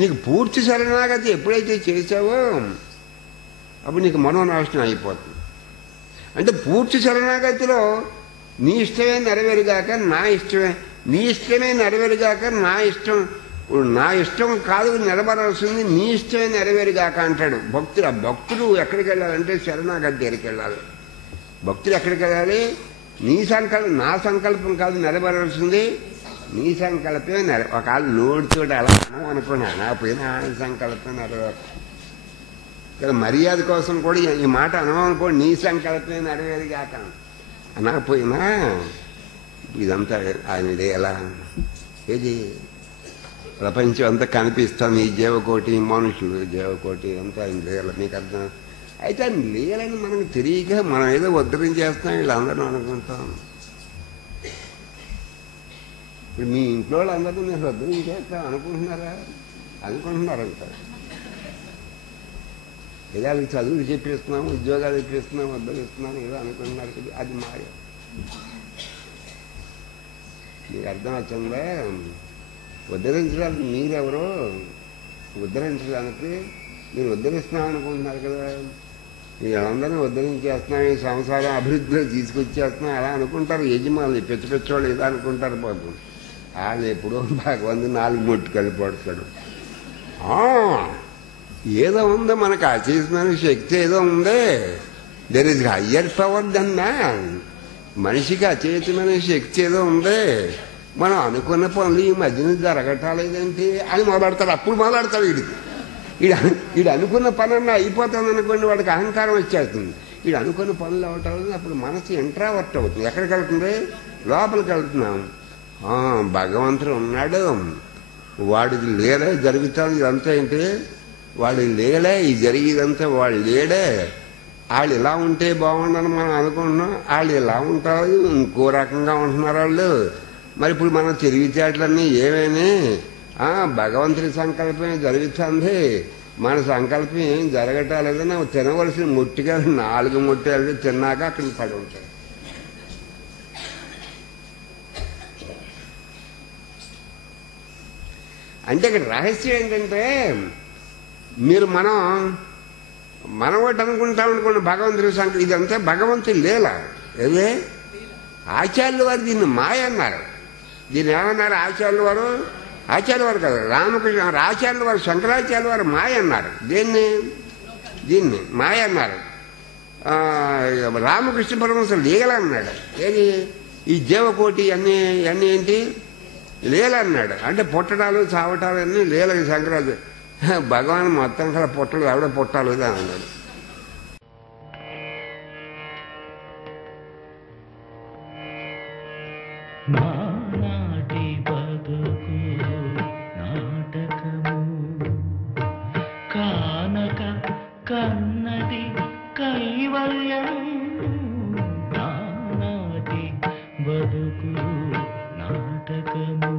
నీకు పూర్తి శరణాగతి ఎప్పుడైతే చేసావో అప్పుడు నీకు మనోనాశనం అయిపోతుంది. అంటే పూర్తి శరణాగతిలో నీ ఇష్టమే నెరవేరుగాక నా ఇష్టమే, నీ ఇష్టమే నెరవేరుగాక నా ఇష్టం, నా ఇష్టం కాదు నిలబడాల్సింది, నీ ఇష్టమే నెరవేరుగాక అంటాడు భక్తుడు. ఆ భక్తుడు ఎక్కడికి వెళ్ళాలంటే శరణాగతి దగ్గరికి వెళ్ళాలి. భక్తుడు ఎక్కడికి వెళ్ళాలి? నీ సంకల్పం, నా సంకల్పం కాదు నెరవేరాల్సింది, నీ సంకల్పమే ఒకవేళ నోటితో అలా అనుకున్నా నా పోయిన సంకల్పం నెరవేరు. ఇక్కడ మర్యాద కోసం కూడా ఈ మాట అనుకోండి, నీ సంకల్పమే నెరవేరుగాక అనకపోయినా ఇదంతా ఆయన ఎలా ఏది ప్రపంచం అంతా కనిపిస్తాం, ఈ జీవకోటి మనుషులు జీవకోటి అంతా ఆయన లీల. మీకు అర్థం అయితే ఆయన లీలని మనకు తెలియక మనం ఏదో ఉద్ధరించేస్తాం, వీళ్ళందరూ అనుకుంటాం. ఇప్పుడు మీ ఇంట్లో వాళ్ళందరూ మీరు ఉద్ధరించేస్తాం అనుకుంటున్నారా? అనుకుంటున్నారంటారు. ఏదో వాళ్ళకి చదువులు చెప్పిస్తున్నాము, ఉద్యోగాలు ఇప్పిస్తున్నాము, ఉద్ధరిస్తున్నాము ఏదో అనుకుంటున్నారు. అది మాయ. మీకు అర్థం వచ్చిందా? ఉద్ధరించడానికి మీరెవరో, ఉద్ధరించడానికి మీరు ఉద్ధరిస్తున్నాం అనుకుంటున్నారు కదా. వీళ్ళందరినీ ఉద్ధరించేస్తున్నాం, ఈ సంసారం అభివృద్ధిలో తీసుకొచ్చేస్తున్నాం అలా అనుకుంటారు యజమానులు. పెచ్చపెచ్చోళ్ళు ఏదో అనుకుంటారు. పాపం వాళ్ళు ఎప్పుడో భగవంతుడు 4 ముట్టు కలిపడుతాడు. ఏదో ఉందో మనకు అచేతమైన శక్తి ఏదో ఉందే. There is higher power than man. మనిషికి అచేతమైన శక్తి ఏదో ఉందే. మనం అనుకున్న పనులు ఈ మధ్యన జరగటాలేదేంటి అని మొదలెడతాడు. అప్పుడు మొదలెడతాడు వీడికి. వీడు అనుకున్న పనులు అయిపోతుంది అనుకోండి, వాడికి అహంకారం వచ్చేస్తుంది. వీడు అనుకున్న పనులు అవటం అప్పుడు మనసు ఇంట్రావర్ట్ అవుతుంది. ఎక్కడికి వెళ్తుంది? లోపలికి వెళ్తున్నాం. భగవంతుడు ఉన్నాడు, వాడికి లేడే జరుగుతుంది. ఇదంతా ఏంటి? వాడు లేడే, ఈ జరిగేదంతా వాడు లేడే. వాళ్ళు ఇలా ఉంటే బాగుండని మనం అనుకుంటున్నాం, వాళ్ళు ఇలా ఉంటారు, ఇంకో రకంగా ఉంటున్నారు వాళ్ళు. మరి ఇప్పుడు మనం తెలివితేటలన్నీ ఏమైనా భగవంతుడి సంకల్పమే జరుగుతుంది, మన సంకల్పం ఏం జరగటాలేదని తినవలసిన ముట్టిగా 4 ముట్టెలు తిన్నాక అక్కడ పడి ఉంటాయి. అంటే ఇక్కడ రహస్యం ఏంటంటే, మీరు మనం ఒకటి అనుకుంటాం అనుకోండి భగవంతుడి సంకల్పం, ఇదంతా భగవంతుడి లీల. ఏదే ఆచార్యుల వారు దీన్ని మాయ అన్నారు. దీన్ని ఏమన్నారు ఆచార్యుల వారు? ఆచార్య వారు కదా రామకృష్ణ ఆచార్యుల వారు, శంకరాచార్య వారు మాయ అన్నారు. దీన్ని మాయ అన్నారు. రామకృష్ణ పరమహంస లీల అన్నాడు. ఏది ఈ జీవకోటి అన్నీ ఏంటి? లీల అన్నాడు. అంటే పుట్టడాలు చావటాలు అన్నీ లీలకి. శంకరాచార్య భగవాన్ మొత్తం కదా పుట్టలు ఆవిడ పుట్టాలి అన్నాడు. నాటి బతుకు నాటకము కానక కన్నది కైవల్యం. నాటి బతుకు నాటకము